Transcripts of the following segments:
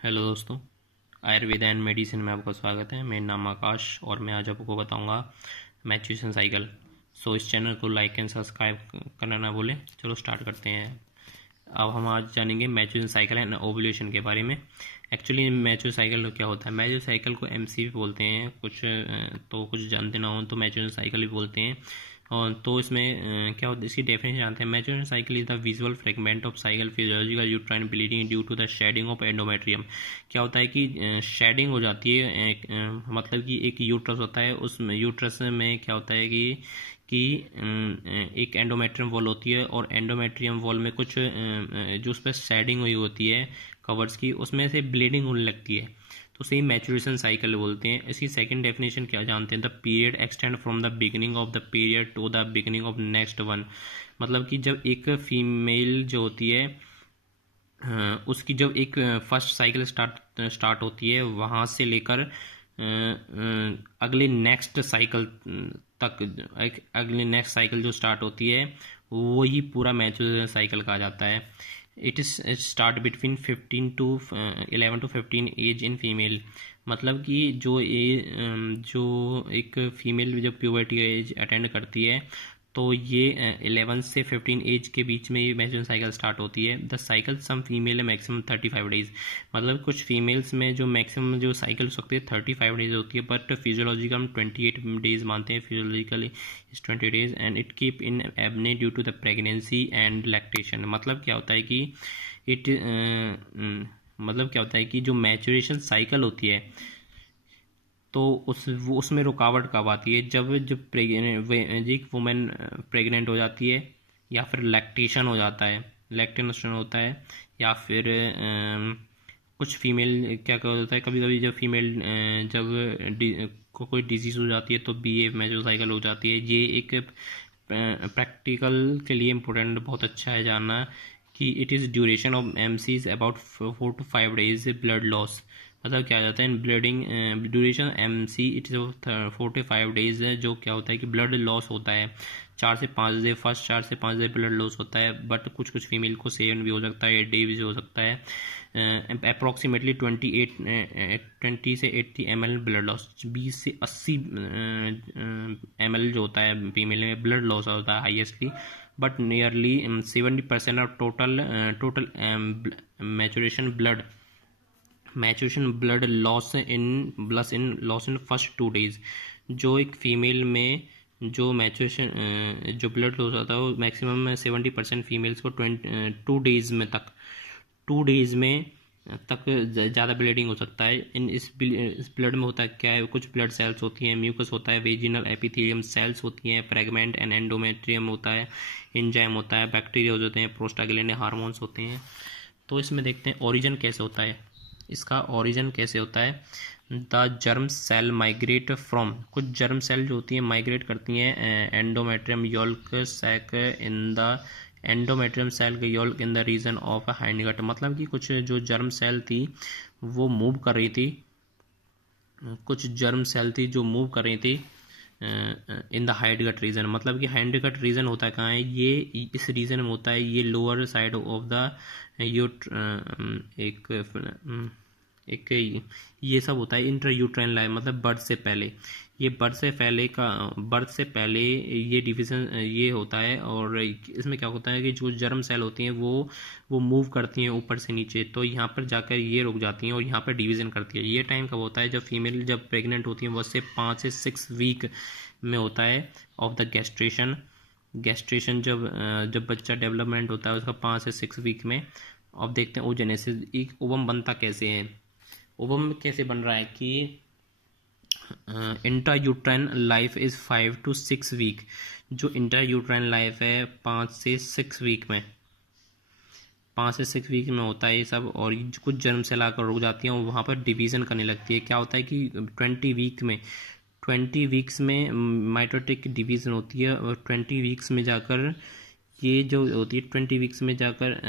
Hello दोस्तों, Ayurveda and medicine में आपका स्वागत है। मेरा नाम आकाश और मैं आज आपको बताऊंगा मैच्यूरेशन साइकिल। सो इस चैनल को लाइक एंड सब्सक्राइब करना ना भूलें। चलो स्टार्ट करते हैं। अब हम आज जानेंगे मैच्यूरेशन साइकिल एंड ओवुलेशन के बारे में। एक्चुअली मैच्यूरेशन साइकिल क्या होता है? मैच्यूरेशन साइकिल को एमसी भी बोलते हैं, कुछ जानते ना हो तो मैच्यूरेशन साइकिल भी बोलते हैं। और तो इसमें क्या होता है, इसकी डेफिनेशन जानते हैं। Maturation cycle is the visual fragment of cycle physiological uterine bleeding due to the shedding of endometrium. क्या होता है कि शेडिंग हो जाती है, मतलब कि एक यूट्रस होता है, उस यूट्रस में क्या होता है कि एक एंडोमेट्रियम वॉल होती है और एंडोमेट्रियम वॉल में कुछ जो उस पर शेडिंग हुई होती है कवर्स की, उसमें से ब्लीडिंग होने लगती है, तो सेम मैच्यूरेशन साइकिल बोलते हैं। इसकी सेकंड डेफिनेशन क्या जानते हैं? The period extend from the beginning of the period to the beginning of next one. मतलब कि जब एक फीमेल जो होती है उसकी जब एक फर्स्ट साइकिल स्टार्ट होती है, वहां से लेकर अगले नेक्स्ट साइकिल तक, अगले नेक्स्ट साइकिल जो स्टार्ट होती है वो ही पूरा मैच्यूरेशन साइकिल कहा जाता है। It is start between 11 to 15 age in female. मतलब कि जो एक फीमेल जब प्यूबर्टी एज अटेंड करती है तो ये 11 से 15 एज के बीच में ये मेंस्ट्रुअल साइकिल स्टार्ट होती है। द साइकिल सम फीमेल है मैक्सिमम 35 डेज। मतलब कुछ फीमेल्स में जो मैक्सिमम जो साइकिल हो सकती है 35 डेज होती है, बट फिजियोलॉजिकल हम 28 डेज मानते हैं। Physiological is 20 days and it keep in abeyance due to the pregnancy and lactation. मतलब क्या होता है कि मतलब क्या होता है कि जो मैच्योरेशन साइकिल होती है तो उसमें रुकावट कब आती है? जब एक वुमेन प्रेग्नेंट हो जाती है, या फिर लैक्टेशन हो जाता है, लैक्टेशन होता है, या फिर कुछ फीमेल क्या होता है, कभी कभी जब फीमेल जब कोई डिजीज हो जाती है तो बी ए मैच्योरेशन साइकिल हो जाती है। ये एक प्रैक्टिकल के लिए इम्पोर्टेंट, बहुत अच्छा है जानना कि it is duration of MC is about 4 to 5 days blood loss. मतलब क्या जाता है blooding duration MC it is 4 to 5 days है। जो क्या होता है कि ब्लड लॉस होता है 4 से 5 डे, फर्स्ट 4 से 5 डे ब्लड लॉस होता है, बट कुछ फीमेल को 7 भी हो सकता है, 8 डे भी हो सकता है। अप्रोक्सीमेटली 20 से 80 ml ब्लड लॉस, 20 से 80 ml जो होता है फीमेल में ब्लड लॉस होता है highestly, but nearly 70% of total maturation blood loss in first 2 days. जो एक फीमेल में जो मैच्योरेशन जो ब्लड लॉस होता है वो मैक्सिमम 70% फीमेल्स को 2 डेज में तक ज़्यादा ब्लीडिंग हो सकता है। इस ब्लड में होता है क्या है, कुछ ब्लड सेल्स होती हैं, म्यूकस होता है, वेजिनल एपिथेलियम सेल्स होती हैं, फ्रेगमेंट एंड एंडोमेट्रियम होता है, एंजाइम होता है, बैक्टीरिया होते हैं, प्रोस्टाग्लैंडिन हार्मोन्स होते हैं। तो इसमें देखते हैं ओरिजिन कैसे होता है। इसका ओरिजिन कैसे होता है? The germ cell migrate from, कुछ जर्म सेल जो होती हैं माइग्रेट करती हैं endometrium yolk sac in the endometrium cell के yolk in the region of hindgut. मतलब कि कुछ जो जर्म सेल थी वो मूव कर रही थी, कुछ जर्म सेल थी जो मूव कर रही थी इन द हाइंडगट रीजन। मतलब कि हाइंडगट रीजन होता है कहाँ है? ये इस रीजन में होता है, ये लोअर साइड ऑफ द एक ये सब होता है इंटर यूट्राइन लाइन, मतलब बर्थ से पहले। ये बर्थ से पहले ये डिवीजन ये होता है। और इसमें क्या होता है कि जो जर्म सेल होती हैं वो मूव करती हैं ऊपर से नीचे, तो यहाँ पर जाकर ये रुक जाती हैं और यहाँ पर डिवीजन करती है। ये टाइम कब होता है? जब फीमेल जब प्रेग्नेंट होती है, वो से 5 से 6 वीक में होता है ऑफ द गैस्ट्रेशन जब बच्चा डेवलपमेंट होता है उसका 5 से 6 वीक में। अब देखते हैं ओजेनेसिस, एक ओवम बनता कैसे है। ओवम कैसे बन रहा है कि intrauterine life is 5 to 6 week. जो इंट्रायूट्राइन लाइफ है 5 से 6 वीक में, 5 से 6 वीक में होता है ये सब। और कुछ जर्म सेल आकर रुक जाती हैं और वहाँ पर डिवीजन करने लगती है। क्या होता है कि 20 वीक्स में माइटोटिक डिवीजन होती है, और 20 वीक्स में जाकर ये जो होती है 20 वीक्स में जाकर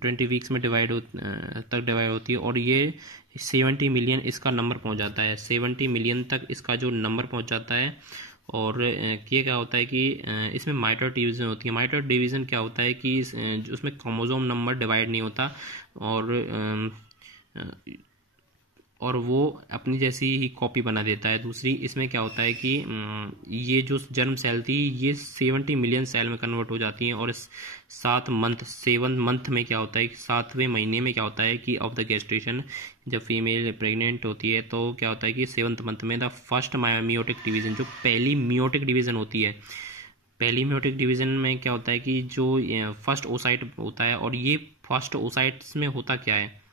20 वीक्स में डिवाइड होती है, और ये 70 मिलियन इसका नंबर पहुंच जाता है, 70 मिलियन तक इसका जो नंबर पहुंच जाता है। और ये क्या होता है कि इसमें माइटोट डिवीजन होती है। माइटोट डिवीजन क्या होता है कि उसमें क्रोमोसोम नंबर डिवाइड नहीं होता, और और वो अपनी जैसी ही कॉपी बना देता है दूसरी। इसमें क्या होता है कि ये जो जर्म सेल थी ये 70 मिलियन सेल में कन्वर्ट हो जाती हैं, और 7 मंथ में क्या होता है कि 7वें महीने में क्या होता है कि ऑफ द गेस्टेशन, जब फीमेल प्रेग्नेंट होती है तो क्या होता है कि 7th मंथ में द फर्स्ट मियोटिक डिवीजन, जो पहली मियोटिक डिवीजन होती है, पहली मियोटिक डिवीजन में क्या होता है कि जो फर्स्ट ओसाइट होता है, और ये फर्स्ट ओसाइट्स में होता क्या है,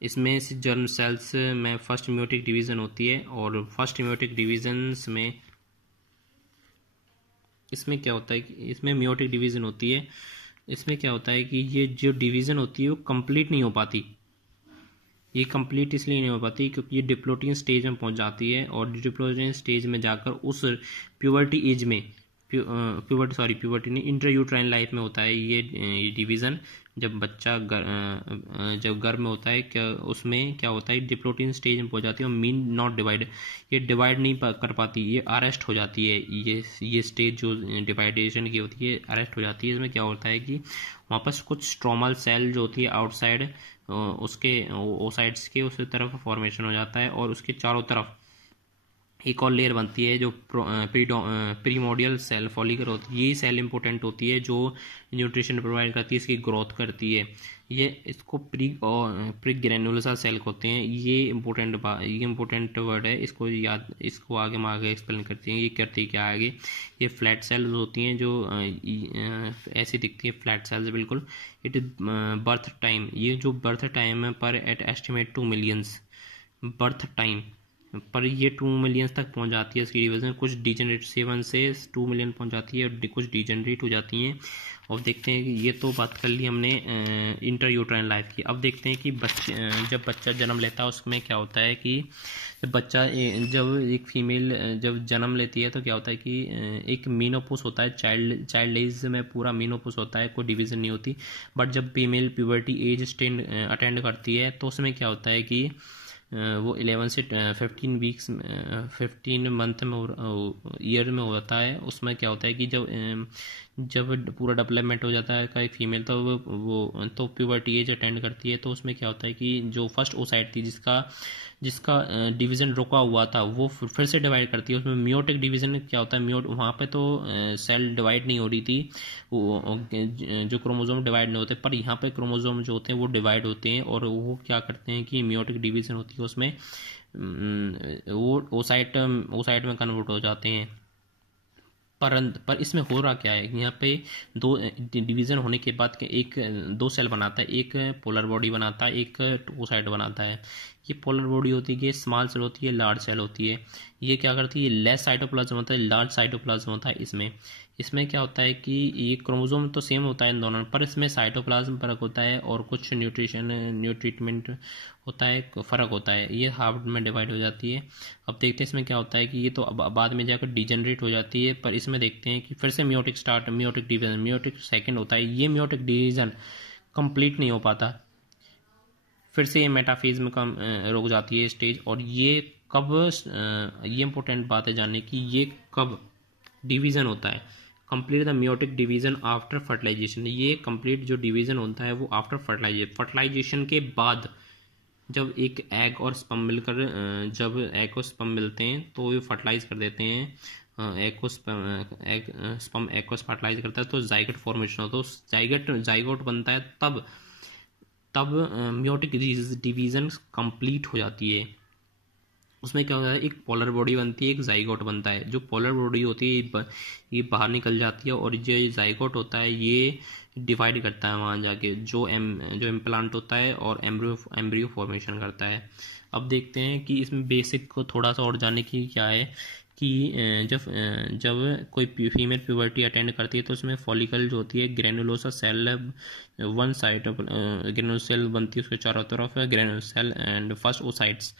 इसमें जर्म सेल्स में फर्स्ट मियोटिक डिवीजन होती है। और फर्स्ट मियोटिक डिवीजन्स में इसमें क्या होता है कि इसमें मियोटिक डिवीजन होती है, इसमें क्या होता है कि ये जो डिवीजन होती है वो कंप्लीट नहीं हो पाती। ये कंप्लीट इसलिए नहीं हो पाती क्योंकि ये डिप्लोटियन स्टेज में पहुंच जाती है, और डिप्लोटियन स्टेज में जाकर उस प्यूबर्टी एज में प्यूबर्टी नहीं, इंट्रायूट्राइन लाइफ में होता है ये डिवीज़न। जब बच्चा जब गर्भ में होता है क्या उसमें क्या होता है, डिप्लोटियन स्टेज में पहुंच जाती है और मीन नॉट डिवाइड, ये डिवाइड नहीं कर पाती, ये अरेस्ट हो जाती है। ये स्टेज जो डिवाइडेशन की होती है अरेस्ट हो जाती है। इसमें क्या होता है कि वहाँ पर कुछ स्ट्रोमल सेल जो होती है आउटसाइड उसके ओसाइड्स के उस तरफ फॉर्मेशन हो जाता है, और उसके चारों तरफ एक और लेयर बनती है जो प्रीमोडियल सेल फॉलिकल होती है। ये सेल इंपॉर्टेंट होती है जो न्यूट्रिशन प्रोवाइड करती है, इसकी ग्रोथ करती है। ये इसको प्री ग्रेनुलोसा सेल होते हैं। ये इंपॉर्टेंट वर्ड है, इसको आगे एक्सप्लेन करती हैं। ये करती क्या आगे, ये फ्लैट सेल्स होती हैं जो ऐसी दिखती है, फ्लैट सेल्स बिल्कुल। इट इज बर्थ टाइम, ये जो बर्थ टाइम है पर at estimate 2 millions birth time पर ये 2 मिलियन तक पहुंच जाती है इसकी डिवीजन। कुछ डिजेनरेट 7 से 2 मिलियन पहुंच जाती है, और कुछ डिजेनरेट हो जाती हैं। और देखते हैं कि ये तो बात कर ली हमने इंटरयूट्राइन लाइफ की। अब देखते हैं कि जब बच्चा जन्म लेता है उसमें क्या होता है कि जब एक फीमेल जब जन्म लेती है तो क्या होता है कि एक मीनोपोज होता है, चाइल्ड एज में पूरा मीनोपोज होता है, कोई डिवीजन नहीं होती। बट जब फीमेल प्यूबर्टी एज अटेंड करती है तो उसमें क्या होता है कि वो 11 से 15 मंथ में ईयर में होता है। उसमें क्या होता है कि जब पूरा डेवलपमेंट हो जाता है का फीमेल तो वो तो प्यूबर्टी एज अटेंड करती है। तो उसमें क्या होता है कि जो फर्स्ट ओसाइट थी जिसका डिवीज़न रुका हुआ था वो फिर से डिवाइड करती है। उसमें मियोटिक डिवीज़न क्या होता है, वहाँ पे तो सेल डिवाइड नहीं हो रही थी, जो क्रोमोसोम डिवाइड नहीं होते, पर यहाँ पे क्रोमोसोम जो होते हैं वो डिवाइड होते हैं, और वो क्या करते हैं कि मियोटिक डिवीज़न होती है उसमें वो ओसाइट में कन्वर्ट हो जाते हैं। पर इसमें हो रहा क्या है, यहाँ पे दो डिवीज़न होने के बाद एक 2 सेल बनाता है, एक पोलर बॉडी बनाता है, एक ओसाइट बनाता है। ये पोलर बॉडी होती है, स्मॉल सेल होती है, लार्ज सेल होती है। ये क्या करती है, लेस साइटोप्लाज्म होता है, लार्ज साइटोप्लाज्म होता है। इसमें क्या होता है कि ये क्रोमोसोम तो सेम होता है इन दोनों, पर इसमें साइटोप्लाज्म फर्क होता है और कुछ न्यूट्रीटमेंट होता है, फ़र्क होता है। ये हाफ में डिवाइड हो जाती है। अब देखते हैं इसमें क्या होता है कि ये तो बाद में जाकर डिजेनरेट हो जाती है, पर इसमें देखते हैं कि फिर से मियोटिक डिवीजन, मियोटिक सेकेंड होता है। ये मियोटिक डिवीजन कंप्लीट नहीं हो पाता, फिर से ये मेटाफेज में रुक जाती है स्टेज। और ये इंपॉर्टेंट बात है जानने की, ये कब डिवीज़न होता है, complete the meiotic division after fertilisation. ये कंप्लीट जो डिवीज़न होता है वो आफ्टर फर्टिलाइजेशन के बाद, जब एक एग और स्पर्म मिलकर जब एग और स्पर्म मिलते हैं तो ये फर्टिलाइज कर देते हैं। स्पर्म एग को फर्टिलाइज करता है तो जाइगोट फॉर्मेशन होता है, तो जाइगोट बनता है, तब मियोटिक डिवीज़न कंप्लीट हो जाती है। उसमें क्या होता है, एक पोलर बॉडी बनती है, एक जाइगोट बनता है। जो पोलर बॉडी होती है ये बाहर निकल जाती है, और जो जाइगोट होता है ये डिवाइड करता है वहाँ जाके, जो इम्प्लांट होता है और एम्ब्रियो फॉर्मेशन करता है। अब देखते हैं कि इसमें बेसिक को थोड़ा सा और जानने की क्या है कि जब कोई फीमेल प्यूबर्टी अटेंड करती है तो उसमें फॉलिकल जो होती है, granulosa cell, one side granulosa cell बनती है, उसके चारों तरफ granulosa cell and first oocytes.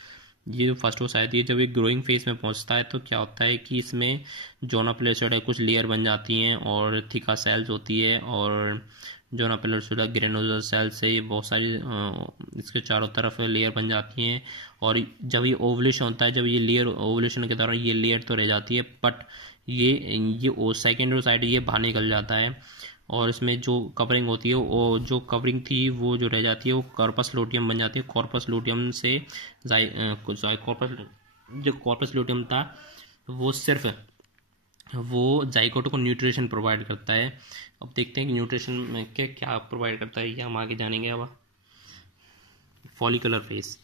ये फर्स्ट ओसाइट है, जब ये ग्रोइंग फेज में पहुंचता है तो क्या होता है कि इसमें जोना पेलोसिडा कुछ लेयर बन जाती हैं और थिका सेल्स होती है, और जोना पेलोसिडा ग्रेनुलोसा सेल से बहुत सारी इसके चारों तरफ लेयर बन जाती हैं। और जब ये ओवुलेशन होता है, जब ये लेयर ओवुलेशन के दौरान ये लेयर तो रह जाती है, बट ये सेकेंड ओसाइट ये बाहर निकल जाता है। और इसमें जो कवरिंग होती है वो जो कवरिंग थी वो जो रह जाती है वो कॉर्पस लूटियम बन जाती है। कॉर्पस लूटियम से जो कॉर्पस लूटियम था वो सिर्फ वो जाइगोट को न्यूट्रिशन प्रोवाइड करता है। अब देखते हैं कि न्यूट्रिशन में क्या प्रोवाइड करता है, ये हम आगे जानेंगे। अब फॉलिकुलर फेस,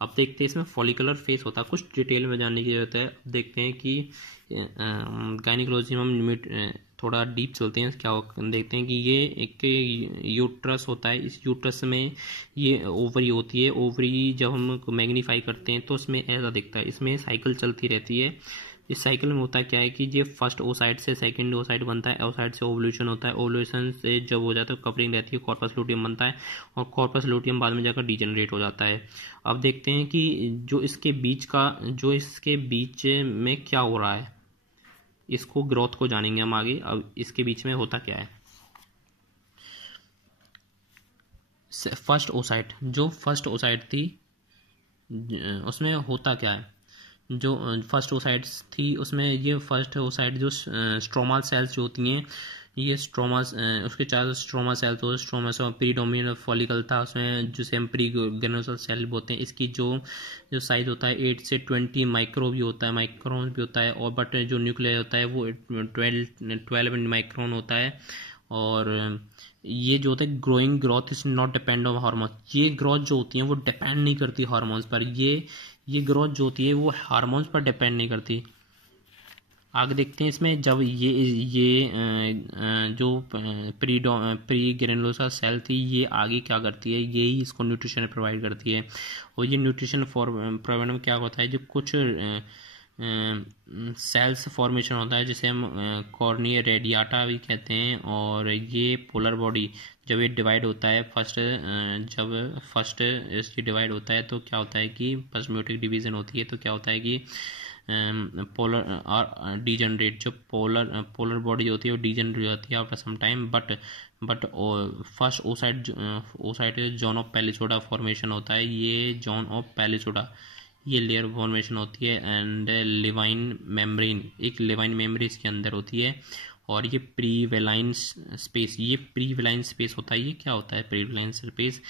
अब देखते हैं इसमें फॉलिकुलर फेस होता है, कुछ डिटेल में जानने की जरूरत है। अब देखते हैं कि गायनिकोलॉजी में हम थोड़ा डीप चलते हैं, क्या देखते हैं कि ये एक यूट्रस होता है। इस यूट्रस में ये ओवरी होती है। ओवरी जब हम मैग्नीफाई करते हैं तो इसमें ऐसा दिखता है, इसमें साइकिल चलती रहती है। इस साइकिल में होता क्या है कि ये फर्स्ट ओसाइट से सेकंड ओसाइट बनता है, ओसाइट से ओवल्यूशन होता है, ओवल्यूशन से जब हो जाता है तो कवरिंग रहती है, कॉर्पस लूटियम बनता है और कॉर्पस लूटियम बाद में जाकर डीजनरेट हो जाता है। अब देखते हैं कि जो इसके बीच में क्या हो रहा है, इसको ग्रोथ को जानेंगे हम आगे। अब इसके बीच में होता क्या है। फर्स्ट ओसाइट थी उसमें होता क्या है, जो फर्स्ट ओसाइट्स थी उसमें ये फर्स्ट ओसाइट जो स्ट्रोमा सेल्स जो होती हैं, ये स्ट्रोमा उसके चार स्ट्रोमा सेल्स होते हैं। स्ट्रोमा से प्रीडोमिनेंट फॉलिकल था उसमें, जिसे हम प्री ग्रेनुलोसा सेल बोलते हैं। इसकी जो साइज होता है 8 से 20 माइक्रोन भी होता है और बट जो न्यूक्लियर होता है वो 12 माइक्रोन होता है। और ये जो होता है growth is not depend on hormones. ये ग्रोथ जो होती है वो डिपेंड नहीं करती हार्मोन्स पर। ये ग्रोथ जो होती है वो हार्मोन्स पर डिपेंड नहीं करती। आगे देखते हैं इसमें, जब ये जो प्री ग्रेनुलोसा सेल थी ये आगे क्या करती है, ये ही इसको न्यूट्रिशन प्रोवाइड करती है। और ये न्यूट्रिशन प्रोवाइड में क्या होता है, जो कुछ सेल्स फॉर्मेशन होता है जिसे हम कॉर्निया रेडियाटा भी कहते हैं। और ये पोलर बॉडी जब ये डिवाइड होता है जब फर्स्ट इसकी डिवाइड होता है तो क्या होता है कि प्लाज्मेटिक डिवीजन होती है, तो क्या होता है कि पोलर और डीजनरेट, जो पोलर बॉडी होती है वो डीजनरेट होती है after some time. But first oocyte zone of pellucida formation होता है। ये जोन ऑफ पैलिसोडा ये लेयर फॉर्मेशन होती है एंड लिवाइन मेम्ब्रेन, एक लिवाइन मेम्ब्रेन इसके अंदर होती है। और ये प्रीवेलाइन स्पेस होता है। ये क्या होता है प्रीवेलाइन स्पेस,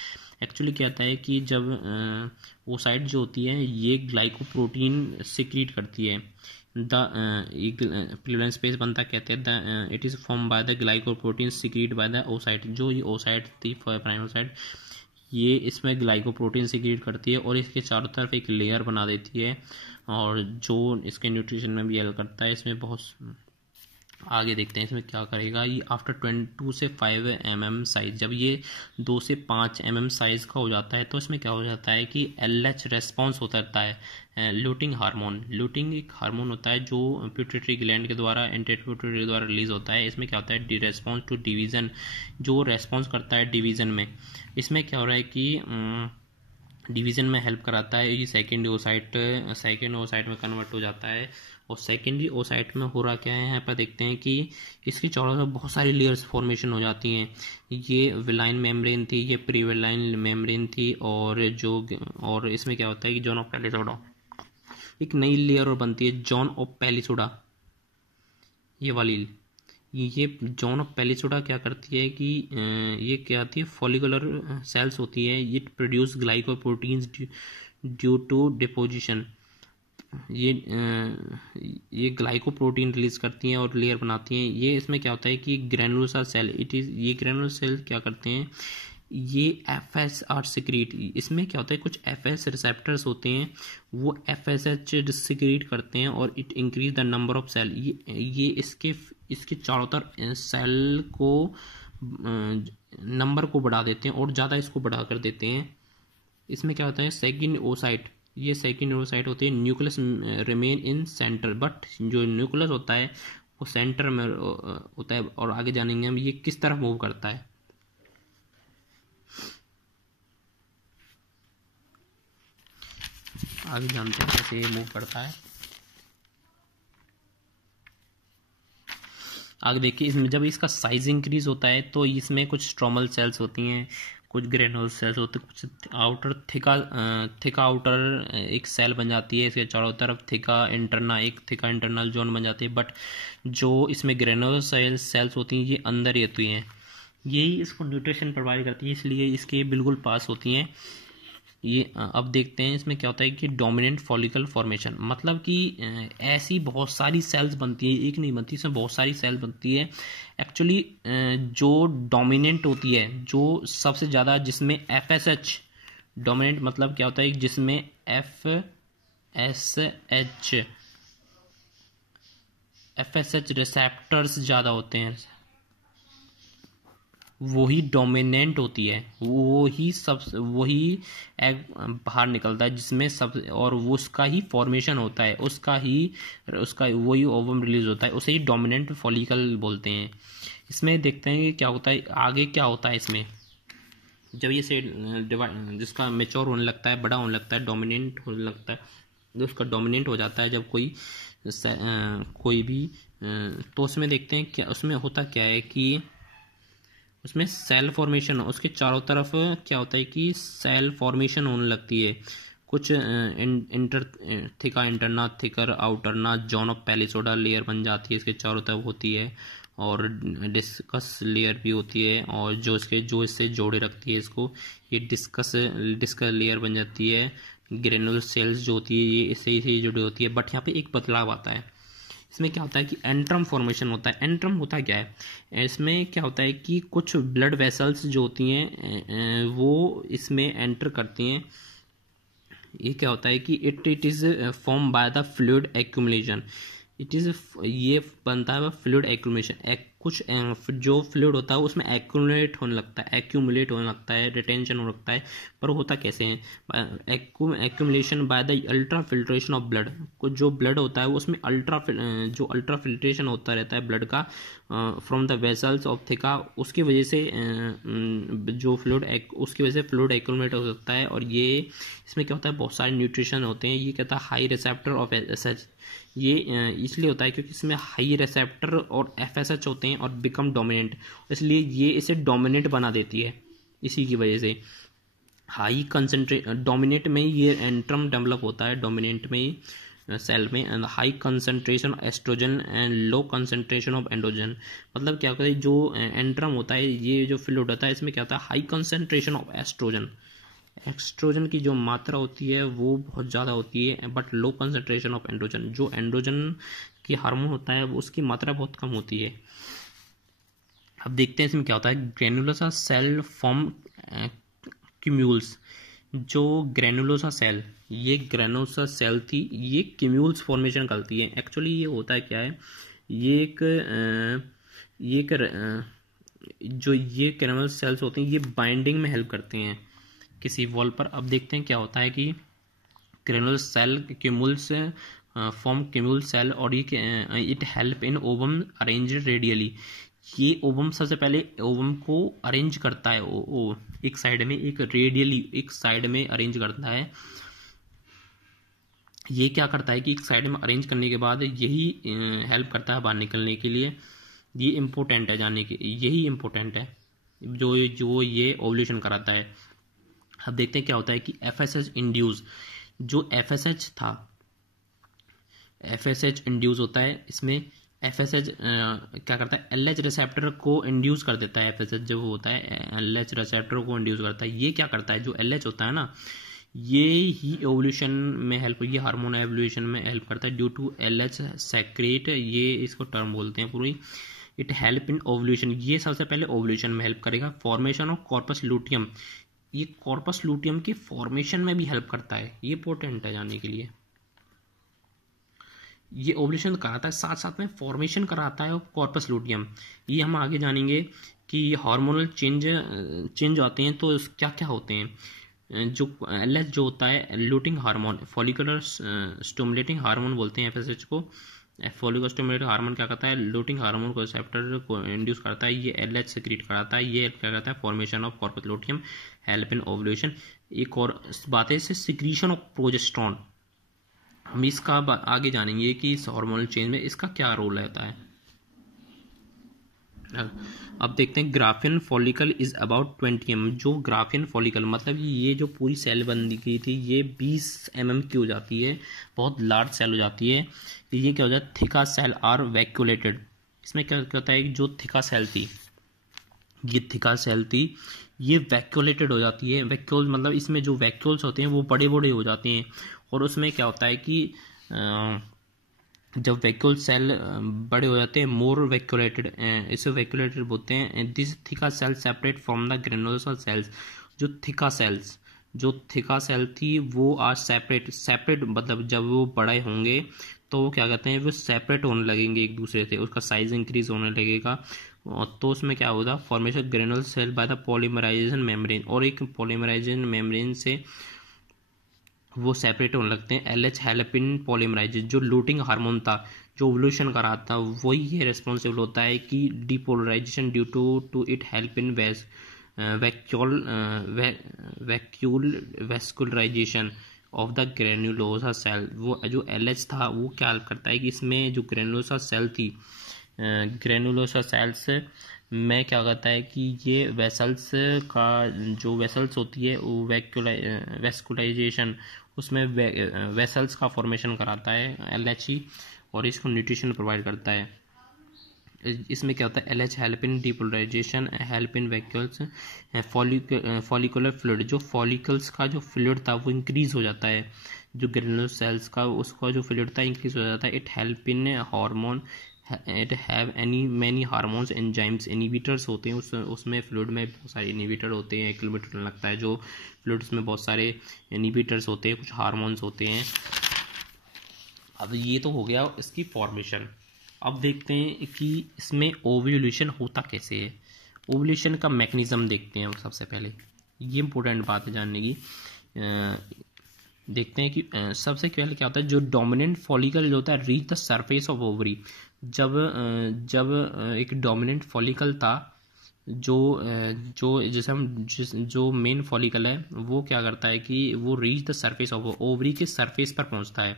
एक्चुअली क्या होता है कि जब ओसाइट जो होती है ये ग्लाइकोप्रोटीन सिक्रीट करती है। प्रीवेलाइन स्पेस बनता कहते हैं it is form by the glycoprotein secrete by the oocyte. जो ये ओसाइट थी प्राइमरी ओसाइट, ये इसमें ग्लाइकोप्रोटीन सिक्रीट करती है और इसके चारों तरफ एक लेयर बना देती है और जो इसके न्यूट्रिशन में भी हेल्प करता है। इसमें बहुत आगे देखते हैं इसमें क्या करेगा। ये आफ्टर 2 से 5 mm साइज, जब ये 2 से 5 mm साइज का हो जाता है तो इसमें क्या हो जाता है कि LH रेस्पॉन्स होता रहता है। लूटिंग एक हार्मोन होता है जो पिट्यूटरी ग्लैंड के द्वारा पिट्यूटरी के द्वारा रिलीज होता है। इसमें क्या होता है रेस्पॉन्स टू डिवीजन, जो रेस्पॉन्स करता है डिवीजन में। इसमें क्या हो रहा है कि डिवीजन में हेल्प कराता है। ये सेकेंड ओसाइट में कन्वर्ट हो जाता है। और सेकेंडरी ओसाइट में हो रहा क्या है, यहाँ पर देखते हैं कि इसकी चारों तरफ बहुत सारी लेयर्स फॉर्मेशन हो जाती हैं। ये विलाइन मेम्ब्रेन थी, ये प्रीविलाइन मेम्ब्रेन थी और इसमें क्या होता है कि जॉन ऑफ पैलिसोडा एक नई लेयर और बनती है, जॉन ऑफ पैलिसोडा। ये वाली ये जॉन ऑफ पैलिसोडा क्या करती है कि ये क्या आती है फॉलिकुलर सेल्स होती है। ये produce glycoproteins due to deposition. ये ग्लाइकोप्रोटीन रिलीज करती हैं और लेयर बनाती हैं। ये इसमें क्या होता है कि ग्रेनुलोसा सेल ये ग्रेनुलोसा सेल क्या करते हैं, ये FSH सिक्रीट। इसमें क्या होता है कुछ FS रिसेप्टर्स होते हैं, वो FSH सिक्रीट करते हैं और it increase the number of cell. ये इसके चारों तरफ सेल को नंबर को बढ़ा देते हैं और ज़्यादा इसको बढ़ा कर देते हैं। इसमें क्या होता है सेकेंड ओसाइट, ये सेकेंड ओसाइट होती है। Nucleus remain in centre, but जो न्यूक्लियस होता है वो सेंटर में होता है। और आगे जानेंगे हम ये किस तरफ मूव करता है। आगे जानते हैं कैसे ये मूव करता है। आगे देखिए इसमें जब इसका साइज इंक्रीज होता है तो इसमें कुछ स्ट्रोमल सेल्स होती हैं, कुछ ग्रेनुलर सेल्स होते हैं, कुछ आउटर थिका आउटर एक सेल बन जाती है। इसके चारों तरफ थिका इंटरनल जोन बन जाती है। बट जो इसमें ग्रेनुलर सेल्स होती हैं ये अंदर ही होती हैं। यही इसको न्यूट्रिशन प्रोवाइड करती है, इसलिए इसके बिल्कुल पास होती हैं ये। अब देखते हैं इसमें क्या होता है कि डोमिनेंट फॉलिकल फॉर्मेशन, मतलब कि ऐसी बहुत सारी सेल्स बनती है, एक नहीं बनती, इसमें बहुत सारी सेल्स बनती है एक्चुअली। जो डोमिनेंट होती है, जो सबसे ज़्यादा, जिसमें FSH डोमिनेंट मतलब क्या होता है, जिसमें FSH रिसेप्टर्स ज़्यादा होते हैं, वही डोमिनेंट होती है, वही एग बाहर निकलता है जिसमें सब, और वो उसका ही फॉर्मेशन होता है, उसका वही ओवम रिलीज होता है, उसे ही डोमिनेंट फॉलिकल बोलते हैं। इसमें देखते हैं कि क्या होता है आगे, क्या होता है इसमें जब ये से जिसका मेच्योर होने लगता है, बड़ा होने लगता है, डोमिनेंट होने लगता है, जो उसका डोमिनेंट हो जाता है जब कोई भी, तो उसमें देखते हैं क्या उसमें होता क्या है कि उसमें सेल फॉर्मेशन, उसके चारों तरफ क्या होता है कि सेल फॉर्मेशन होने लगती है। कुछ theca interna, theca externa, zone of pellucida layer बन जाती है, इसके चारों तरफ होती है, और डिस्कस लेयर भी होती है, और जो इससे जोड़े रखती है इसको, ये डिस्कस लेयर बन जाती है। ग्रेनुलर सेल्स जो होती है ये इससे ही जुड़ी होती है। बट यहाँ पे एक बदलाव आता है, इसमें क्या होता है कि एंट्रम फॉर्मेशन होता है। एंट्रम होता क्या है, इसमें क्या होता है कि कुछ ब्लड वेसल्स जो होती हैं वो इसमें एंटर करती हैं। ये क्या होता है कि it is form by the fluid accumulation, ये बनता है फ्लूइड एक्यूमुलेशन, कुछ जो फ्लूइड होता है उसमें एक्यूमुलेट होने लगता है, रिटेंशन होने लगता है। पर होता कैसे है, accumulation by the ultra filtration of blood, कुछ जो ब्लड होता है वो उसमें अल्ट्रा फिल्ट्रेशन होता रहता है ब्लड का फ्रॉम द वेसल्स ऑफ थिका, उसकी वजह से जो उसकी वजह से फ्लूइड एक्यूमुलेट हो सकता है। और ये इसमें क्या होता है, बहुत सारे न्यूट्रिशन होते हैं। ये कहता है हाई रिसेप्टर ऑफ FSH, ये इसलिए होता है क्योंकि इसमें हाई रिसेप्टर और FSH होते हैं और बिकम डोमिनेंट, इसलिए ये इसे डोमिनेंट बना देती है। इसी की वजह से हाई डोमिनेंट में ये एंट्रम डेवलप होता है, डोमिनेंट में सेल में, and high concentration oestrogen and low concentration of androgen. मतलब क्या होता है, जो एंट्रम होता है, ये जो फ्लूइड होता है, इसमें क्या होता है हाई कंसंट्रेशन ऑफ एस्ट्रोजन की जो मात्रा होती है वो बहुत ज़्यादा होती है, but low concentration of androgen, जो एंड्रोजन की हार्मोन होता है वो उसकी मात्रा बहुत कम होती है। अब देखते हैं इसमें क्या होता है, ग्रेनुलोसा सेल फॉर्म क्यूम्यूल्स। जो ग्रेनुलोसा सेल, ये ग्रेनुलोसा सेल थी, ये क्यूम्यूल्स फॉर्मेशन करती है। एक्चुअली ये होता है क्या है, जो ये ग्रेनुलोसा सेल्स होते हैं ये बाइंडिंग में हेल्प करते हैं किसी वॉल पर। अब देखते हैं क्या होता है कि ग्रेनुलर सेल क्यूमुल्स फॉर्म क्यूमुल सेल, और ये it help in ovum arrange radially. ये ओवम सबसे पहले ओवम को अरेंज करता है, एक साइड में, एक रेडियली एक साइड में अरेंज करता है। ये क्या करता है कि एक साइड में अरेंज करने के बाद यही हेल्प करता है बाहर निकलने के लिए। ये इम्पोर्टेंट है जानने के, यही इम्पोर्टेंट है जो ये ओवल्यूशन कराता है। अब देखते हैं क्या होता है कि FSH इंड्यूस, जो FSH था, FSH इंड्यूस होता है। इसमें FSH क्या करता है, LH रिसेप्टर को इंड्यूस कर देता है। FSH जब होता है LH रिसेप्टर को इंड्यूस करता है। ये क्या करता है, जो LH होता है ना, ये ही एवोल्यूशन में हेल्प, ये हार्मोन एवोल्यूशन में हेल्प करता है ड्यू टू LH सेक्रेट, ये इसको टर्म बोलते हैं पूरी। इट हेल्प इन ओवल्यूशन, ये सबसे पहले ओवल्यूशन में हेल्प करेगा। फॉर्मेशन ऑफ कॉर्पस लूटियम, ये कॉर्पस लूटियम के फॉर्मेशन में भी हेल्प करता है, ये इंपॉर्टेंट है जानने के लिए। ये ओवल्यूशन कराता है, साथ साथ में फॉर्मेशन कराता है कॉर्पस लूटियम। ये हम आगे जानेंगे कि हार्मोनल चेंज आते हैं तो क्या क्या होते हैं। जो LH जो होता है looting hormone, follicular stimulating hormone बोलते हैं FSH को। फॉलिकुलर स्टिमुलेटिंग हार्मोन क्या करता है, लूटिंग हार्मोन को रिसेप्टर को इंड्यूस करता है, ये LH सेक्रेट कराता है, ये क्या करता है formation of corpus luteum, help in ovulation. एक और बात है इससे सिक्रीशन ऑफ प्रोजेस्टेरॉन, हम इसका आगे जानेंगे कि इस हार्मोनल चेंज में इसका क्या रोल रहता है। अब देखते हैं Graafian follicle is about 20 mm। जो ग्राफियन फॉलिकल मतलब ये जो पूरी सेल बन गई थी ये 20 mm की हो जाती है, बहुत लार्ज सेल हो जाती है। ये क्या हो जाता है, थिका सेल आर वैक्यूलेटेड। इसमें क्या होता है, जो थिका सेल थी ये थिका सेल थी, ये वैक्यूलेटेड हो जाती है। वैक्यूल मतलब इसमें जो वैक्यूल्स होते हैं वो बड़े बड़े हो जाते हैं, और उसमें क्या होता है कि जब वैक्यूल सेल बड़े हो जाते हैं, मोर वैक्यूलेटेड, इसे वैक्यूलेटेड बोलते हैं। This theca cell separate from the granulosa cells. जो थिका सेल थी वो आज सेपरेट मतलब जब वो बड़े होंगे तो वो क्या कहते हैं, वो सेपरेट होने लगेंगे एक दूसरे से, उसका साइज इंक्रीज होने लगेगा। तो उसमें क्या होगा, formation granular cell by the polymerisation membrane, और एक पॉलीमराइजेशन मेम्ब्रेन से वो सेपरेट होने लगते हैं। LH हेल्पिन पॉलीमराइज, जो लूटिंग हार्मोन था, जो ओवल्यूशन का रहा था, वही ये रिस्पॉन्सिबल होता है कि depolarisation due to it help in vacuole vascularisation of the granulosa cell. वो जो LH था वो क्या करता है कि इसमें जो ग्रेनुलोसा सेल थी, ग्रेनुलोसा सेल्स में क्या करता है कि ये वेसल्स का जो वेसल्स होती है वो वेस्कुलाइजेशन, उसमें वेसल्स का फॉर्मेशन कराता है LH, और इसको न्यूट्रिशन प्रोवाइड करता है। इसमें क्या होता है, LH help in depolarisation, help in vacuoles, follicular fluid, जो फॉलिकल्स का जो फ्लूइड था वो इंक्रीज हो जाता है, जो ग्रेनुलर सेल्स का उसका जो फ्लूइड था इंक्रीज हो जाता है। It help in hormone, it have many hormones enzymes, inhibitors होते हैं उसमें फ्लूइड में बहुत सारे इनिबिटर होते हैं। 1 किलोमीटर लगता है जो फ्लूइड्स में बहुत सारे इनिबिटर्स होते हैं, कुछ हार्मोन्स होते हैं। अब ये तो हो गया इसकी फॉर्मेशन। अब देखते हैं कि इसमें ओव्यूलेशन होता कैसे है। ओव्यूलेशन का मैकेनिज्म देखते हैं सबसे पहले, ये इंपॉर्टेंट बात है जानने की। देखते हैं कि सबसे पहले क्या होता है, जो डोमिनेंट फॉलिकल जो होता है reach the surface of ovary. जब एक डोमिनेंट फॉलिकल था, जो मेन फॉलिकल है वो क्या करता है कि वो reach the surface of ovary के सरफेस पर पहुंचता है।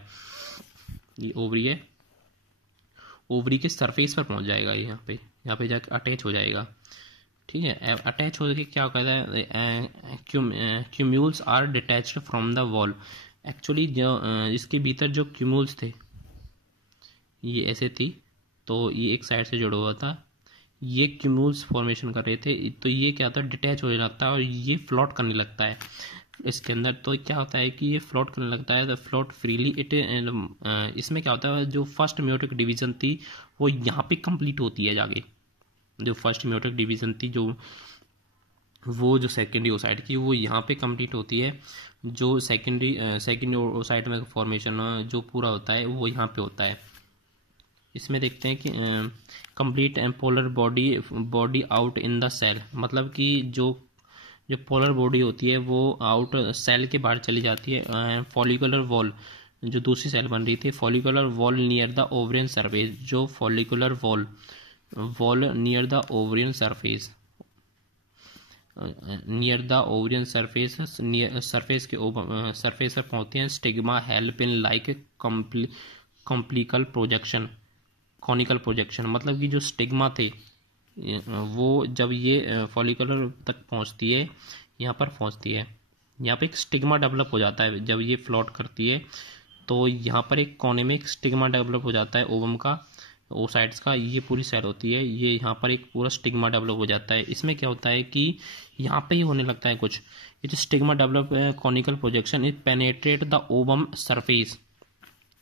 ये ओवरी है, ओवरी के सरफेस पर पहुंच जाएगा, यहाँ पे जाकर अटैच हो जाएगा। ठीक है, अटैच होकर क्या कहता है, cumulus are detached from the wall. Actually जो इसके भीतर जो क्यूम्यूल्स थे ये ऐसे थी, तो ये एक साइड से जुड़ा हुआ था, ये क्यूम्यूल्स फॉर्मेशन कर रहे थे, तो ये क्या होता है, डिटैच हो जाता है और ये फ्लोट करने लगता है इसके अंदर। तो क्या होता है कि ये फ्लोट करने लगता है, तो फ्लोट फ्रीली इट। इसमें क्या होता है, जो फर्स्ट मेयोटिक डिवीजन थी वो यहाँ पे कंप्लीट होती है जाके। जो फर्स्ट मेयोटिक डिवीजन थी वो जो सेकेंडरी ओसाइट की वो यहाँ पे कंप्लीट होती है। जो सेकेंडरी ओसाइट में फॉर्मेशन जो पूरा होता है वो यहाँ पे होता है। इसमें देखते हैं कि complete polar body out in the cell, मतलब कि जो पोलर बॉडी होती है वो आउट सेल के बाहर चली जाती है। फॉलिकुलर वॉल, जो दूसरी सेल बन रही थी, follicular wall near the ovarian surface, जो follicular wall near the ovarian surface, near the ovarian surface, surface पर पहुंचते हैं। Stigma help in like conical projection, conical projection, मतलब कि जो स्टिग्मा थे वो जब ये फॉलिकुलर तक पहुंचती है, यहाँ पर पहुंचती है, यहाँ पे एक स्टिग्मा डेवलप हो जाता है। जब ये फ्लोट करती है तो यहाँ पर एक कोने में एक स्टिग्मा डेवलप हो जाता है ओवम का, ओसाइट्स का। ये पूरी सेल होती है, ये यहाँ पर एक पूरा स्टिग्मा डेवलप हो जाता है। इसमें क्या होता है कि यहाँ पे ही होने लगता है कुछ, ये जो stigma develop conical projection, it penetrate the ovum surface.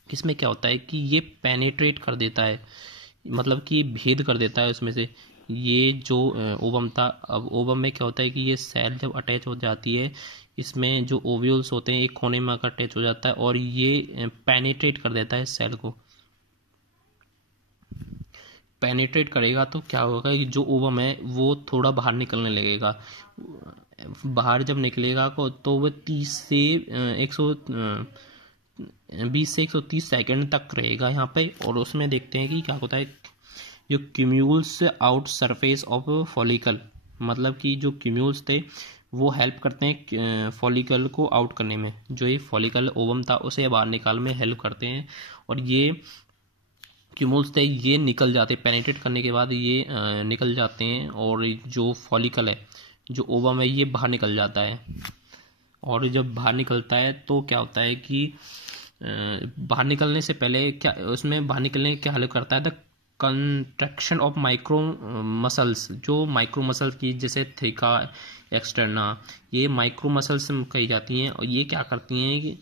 इसमें क्या होता है कि ये पेनेट्रेट कर देता है, मतलब कि भेद कर देता है उसमें से ये जो ओवम था। अब ओवम में क्या होता है कि ये सेल जब अटैच हो जाती है, इसमें जो ओव्यूल्स होते हैं एक कोने में आकर अटैच हो जाता है और ये पेनिट्रेट कर देता है सेल को। पेनिट्रेट करेगा तो क्या होगा कि जो ओवम है वो थोड़ा बाहर निकलने लगेगा। बाहर जब निकलेगा तो वह 20 से 130 सेकंड तक रहेगा यहाँ पे। और उसमें देखते हैं कि क्या होता है, जो क्यूम्यूल्स आउट सरफेस ऑफ फॉलिकल, मतलब कि जो क्यूम्यूल्स थे वो हेल्प करते हैं फॉलिकल को आउट करने में। जो ये फॉलिकल ओवम था उसे बाहर निकालने में हेल्प करते हैं, और ये क्यूम्यूल्स थे ये निकल जाते हैं, पेनिट्रेट करने के बाद ये निकल जाते हैं, और जो फॉलिकल है, जो ओवम है, ये बाहर निकल जाता है। और जब बाहर निकलता है तो क्या होता है कि बाहर निकलने से पहले क्या उसमें बाहर निकलने क्या हेल्प करता है, the contraction of micro muscles, जो माइक्रो मसल्स की जैसे थ्रिका एक्सटर्ना, ये माइक्रो मसल्स कही जाती हैं और ये क्या करती हैं कि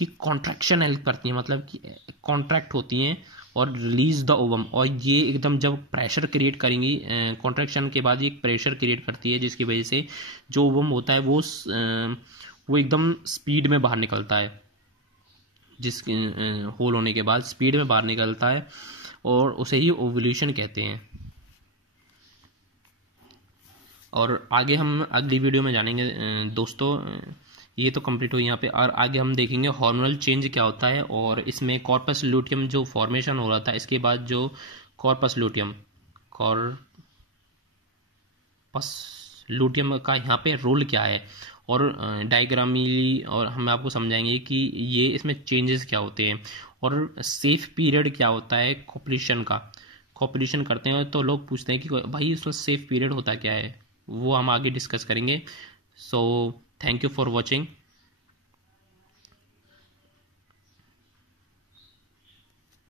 ये कॉन्ट्रैक्शन हेल्प करती हैं, मतलब कि कॉन्ट्रैक्ट होती हैं और रिलीज द ओवम, और ये एकदम जब प्रेशर क्रिएट करेंगी कॉन्ट्रैक्शन के बाद ये प्रेशर क्रिएट करती है जिसकी वजह से जो ओवम होता है वो एकदम स्पीड में बाहर निकलता है, जिस होल होने के बाद स्पीड में बाहर निकलता है और उसे ही ओवल्यूशन कहते हैं। और आगे हम अगली वीडियो में जानेंगे दोस्तों, ये तो कंप्लीट हुई यहाँ पे, और आगे हम देखेंगे हार्मोनल चेंज क्या होता है, और इसमें कॉर्पस लूटियम जो फॉर्मेशन हो रहा था, इसके बाद जो कॉर्पस लूटियम का यहाँ पे रोल क्या है, और डायग्रामिली, और हम आपको समझाएंगे कि ये इसमें चेंजेस क्या होते हैं, और सेफ पीरियड क्या होता है कॉपुलेशन का। कॉपुलेशन करते हैं तो लोग पूछते हैं कि भाई इसमें सेफ पीरियड होता क्या है, वो हम आगे डिस्कस करेंगे। So thank you for watching.